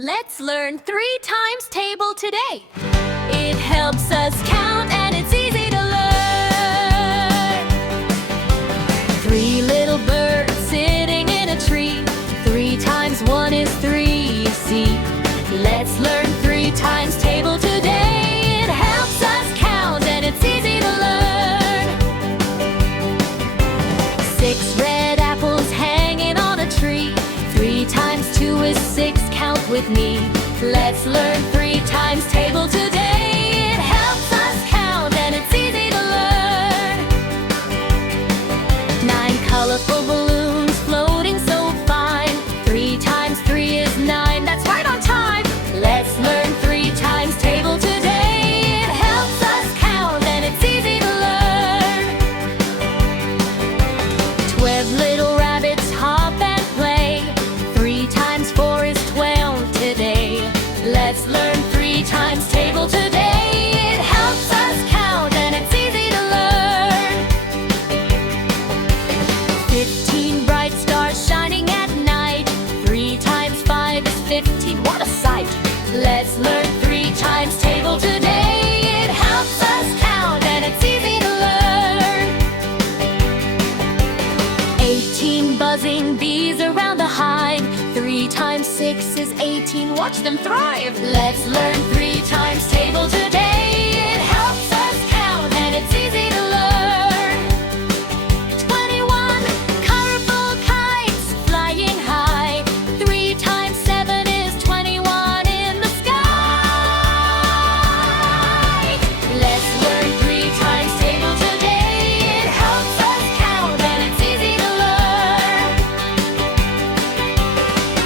Let's learn 3 times table today. It helps us count and it's easy to learn. 3 little birds sitting in a tree. 3 times 1 is 3, you see. Let's learn 3 times table today. It helps us count and it's easy to learn. 6 red apples hanging on a tree. 3 times 2 is 6, count with me. Let's learn 3 times table today. It helps us count and it's easy to learn. 9 colorful balloons floating so fine. 3 times 3 is 9, that's right on time. Let's learn 3 times table today. It helps us count and it's easy to learn. 12 little rabbits hop and play. 3 times 4 is 12 today. Let's learn 3 times table today. It helps us count and it's easy to learn. 15 bright stars shining at night. 3 times 5 is 15, what a sight. Let's learn 3 times table today. It helps us count and it's easy to learn. 18 buzzing bees around the hive. 3 times 6 is 18, watch them thrive. Let's learn 3 times table today. It helps us count and it's easy to learn. 21 colorful kites flying high. 3 times 7 is 21 in the sky. Let's learn 3 times table today. It helps us count and it's easy to learn.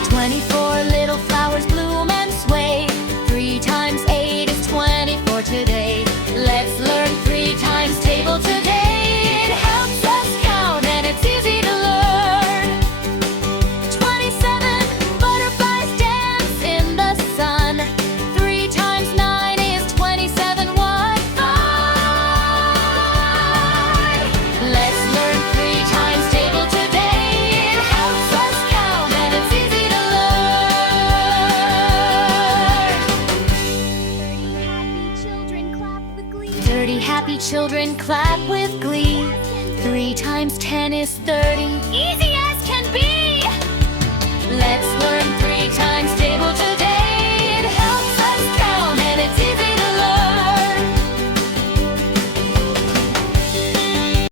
24 little flowers bloom and sway. 3 times 8 is 24 today. Let's learn 3 times table today. It helps us count and it's easy to learn. 27 butterflies dance in the sun. 3 times 9 is 27, what fun! Let's learn 3 times table today. It helps us count and it's easy to learn. 30 happy children clap with glee. 3 times 10 is 30. Easy!